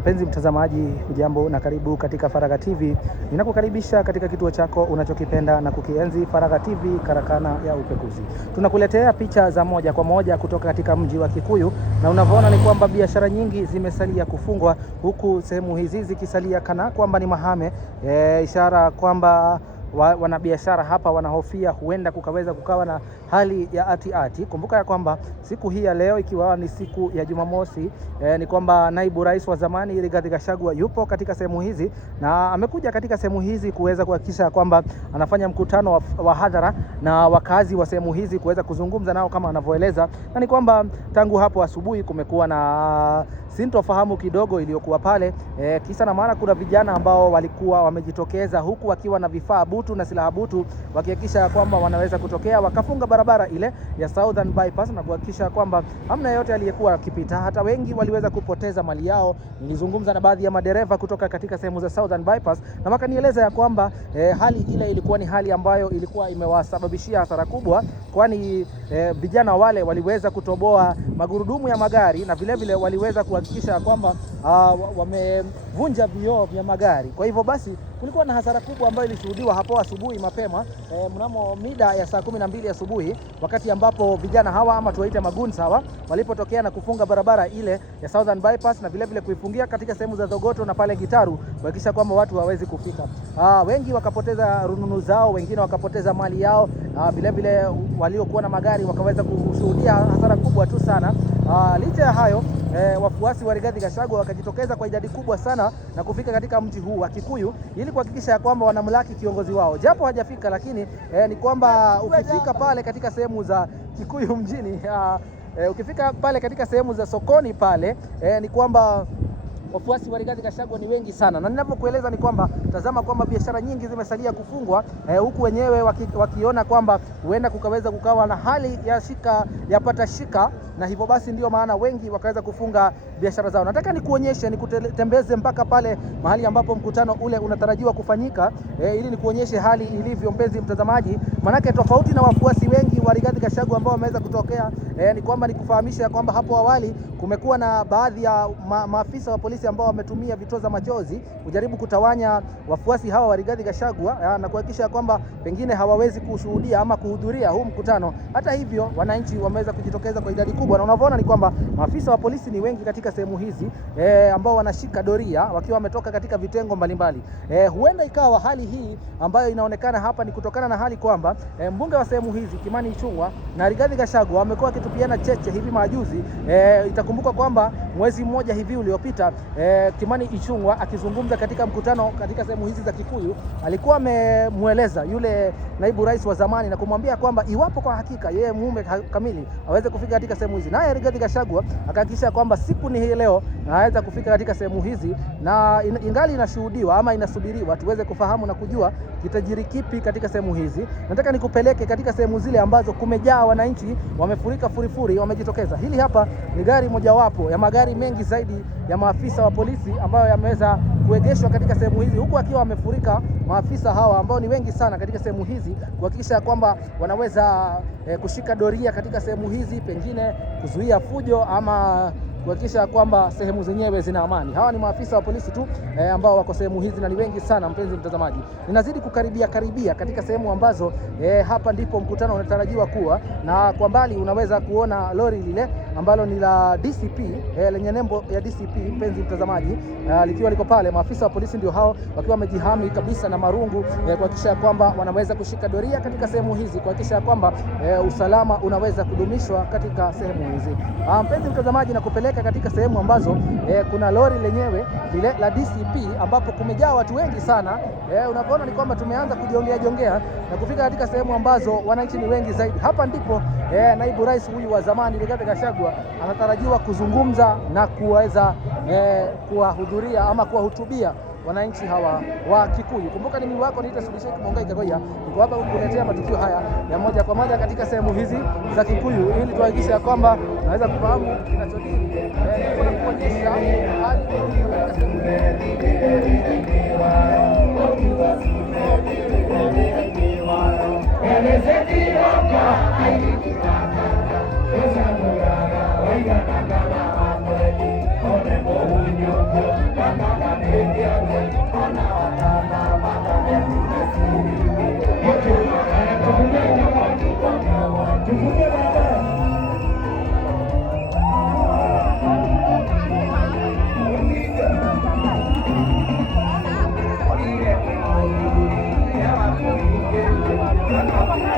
Mpenzi mtazamaji, hujambo na karibu katika Faragha TV. Ninakukaribisha katika kituo chako unachokipenda na kukienzi, Faragha TV, karakana ya upekuzi. Tunakuletea picha za moja kwa moja kutoka katika mji wa Kikuyu, na unavyoona ni kwamba biashara nyingi zimesalia kufungwa, huku sehemu hizi zikisalia kana kwamba ni mahame, ishara kwamba wanabiashara hapa wanahofia huenda kukawa na hali ya ati. Kumbuka ya kwamba siku hii ya leo ikiwa ni siku ya Jumamosi, ni kwamba naibu rais wa zamani Rigathi Gachagua yupo katika sehemu hizi, na amekuja katika sehemu hizi kuweza kuhakikisha kwamba anafanya mkutano wa hadhara na wakazi wa sehemu hizi kuweza kuzungumza nao kama anavyoeleza, na ni kwamba tangu hapo asubuhi kumekuwa na sintofahamu kidogo iliyokuwa pale, kisa na maana kuna vijana ambao walikuwa wamejitokeza huku wakiwa na vifaa butu na silaha butu, wakihakikisha kwamba wanaweza kutokea wakafunga barabara ile ya Southern Bypass na kuhakikisha kwamba hamna yote aliyekuwa akipita. Hata wengi waliweza kupoteza mali yao. Nilizungumza na baadhi ya madereva kutoka katika sehemu za Southern Bypass na wakanieleza ya kwamba hali ile ilikuwa ni hali ambayo ilikuwa imewasababishia hasara kubwa, kwani vijana wale waliweza kutoboa magurudumu ya magari na vile waliweza kuhakikisha kwamba wamevunja vioo vya magari. Kwa hivyo basi kulikuwa na hasara kubwa ambayo ilishuhudiwa hapo asubuhi mapema, mnamo mida ya saa 12 asubuhi, wakati ambapo vijana hawa ama tuwaite magoons hawa walipotokea na kufunga barabara ile ya Southern Bypass na vile kuifungia katika sehemu za Thogoto na pale Gitaru kuhakikisha kwamba watu hawawezi kufika. Wengi wakapoteza rununu zao, wengine wakapoteza mali yao, vile waliokuwa na magari wakaweza kushuhudia hasara kubwa tu sana. Licha ya hayo, wafuasi wa Rigathi Gachagua wakajitokeza kwa idadi kubwa sana na kufika katika mji huu wa Kikuyu ili kuhakikisha kwamba wanamlaki kiongozi wao. Japo hajafika, lakini ni kwamba ukifika pale katika sehemu za Kikuyu mjini, ukifika pale katika sehemu za sokoni pale, ni kwamba wafuasi wa Rigathi Gachagua ni wengi sana, na ninavyokueleza ni kwamba tazama kwamba biashara nyingi zimesalia kufungwa, huku wenyewe wakiona kwamba huenda kukawa na hali ya patashika, na hivyo basi ndio maana wengi wakaweza kufunga biashara zao. Nataka nikuonyeshe, nikutembeze mpaka pale mahali ambapo mkutano ule unatarajiwa kufanyika, ili nikuonyeshe hali ilivyo, mpenzi mtazamaji. Manake tofauti na wafuasi wengi wa Rigathi Gachagua ambao wameweza kutokea, ni kwamba nikufahamisha kwamba hapo awali kumekuwa na baadhi ya maafisa wa polisi ambao wametumia vitoza machozi kujaribu kutawanya wafuasi hawa wa Rigathi Gachagua na kuhakikisha kwamba pengine hawawezi kushuhudia ama kuhudhuria huu mkutano. Hata hivyo, wananchi wameweza kujitokeza kwa idadi kubwa, na unavyoona ni kwamba maafisa wa polisi ni wengi katika sehemu hizi, ambao wanashika doria wakiwa wametoka katika vitengo mbalimbali. Huenda ikawa hali hii ambayo inaonekana hapa ni kutokana na hali kwamba mbunge wa sehemu hizi Kimani Ichung'wah na Rigathi Gachagua wamekuwa wakitupiana cheche hivi majuzi. Itakumbuka kwamba mwezi mmoja hivi uliopita, Kimani Ichung'wah akizungumza katika mkutano katika sehemu hizi za Kikuyu alikuwa amemueleza yule naibu rais wa zamani na kumwambia kwamba iwapo kwa hakika yeye mume kamili aweze kufika katika sehemu hizi, naye Rigathi Gachagua akahakikisha kwamba siku ni hii leo na aweza kufika katika sehemu hizi, na ingali inashuhudiwa ama inasubiriwa tuweze kufahamu na kujua kitajiri kipi katika sehemu hizi. Nataka nikupeleke katika sehemu zile ambazo kumejaa wananchi, wamefurika furifuri, wamejitokeza. Hili hapa ni gari mojawapo ya magari mengi zaidi ya maafisa wa polisi ambayo yameweza kuegeshwa katika sehemu hizi, huku akiwa wamefurika maafisa hawa ambao ni wengi sana katika sehemu hizi kuhakikisha kwamba wanaweza kushika doria katika sehemu hizi, pengine kuzuia fujo ama kuhakikisha kwamba sehemu zenyewe zina amani. Hawa ni maafisa wa polisi tu ambao wako sehemu hizi na ni wengi sana, mpenzi mtazamaji. Ninazidi karibia katika sehemu ambazo hapa ndipo mkutano unatarajiwa kuwa, na kwa mbali unaweza kuona lori lile ambalo ni la DCP, lenye nembo ya DCP, mpenzi mtazamaji, likiwa liko pale. Maafisa wa polisi ndio hao wakiwa wamejihami kabisa na marungu kuhakikisha kwamba wanaweza kushika doria katika sehemu hizi, kuhakikisha kwamba usalama unaweza kudumishwa katika sehemu hizi. Mpenzi mtazamaji, na kupeleka katika sehemu ambazo kuna lori lenyewe lile la DCP ambapo kumejaa watu wengi sana. Unapoona ni kwamba tumeanza kujongea na kufika katika sehemu ambazo wananchi ni wengi zaidi. Hapa ndipo naibu rais huyu wa zamani Rigathi Gachagua anatarajiwa kuzungumza na kuweza kuwahudhuria ama kuwahutubia wananchi hawa wa Kikuyu. Kumbuka ni mimi wako niita Suluhisho Kimongai Kagoya. Niko hapa kukuletea matukio haya ya moja kwa moja katika sehemu hizi za Kikuyu ili tuhakikishe kwamba naweza kufahamu kinachojiri. Kuna kuonyesha hali katika Thank you.